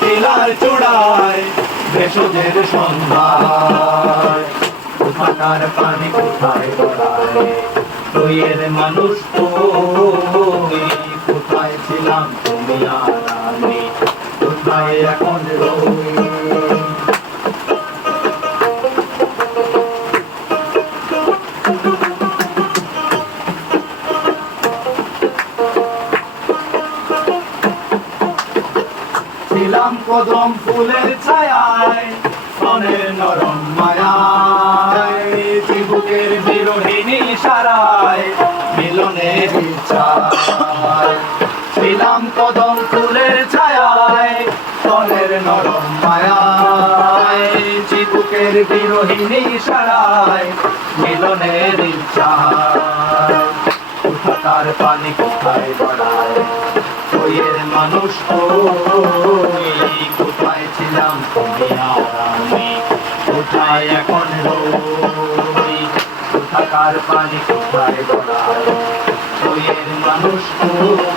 tiller চূড়ায় ভেষজের সন্ধ্যায় কোথাকার পানি কোথায় গড়ায় তুইয়ের মানুষ তুই কোথায় ছিলাম তুমি আর আমি কোথায় এখন রই ছিলাম কদম ফুলের ছায়ায় মনের নরম মায়ায় চিবুকের বিরোহিনী সারায় মিলনের ইচ্ছায় ছিলাম কদম ফুলের ছায়ায় মনের নরম মায়ায় চিবুকের বিরোহিনী সারায় মিলনের ইচ্ছায় কোথাকার পানি কোথায় গড়ায় তুইয়ের মানুষ তুই কোথায় ছিলাম তুমি আর আমি কোথায় এখন রই কোথাকার পানি কোথায় গড়ায় তুইয়ের মানুষ তুই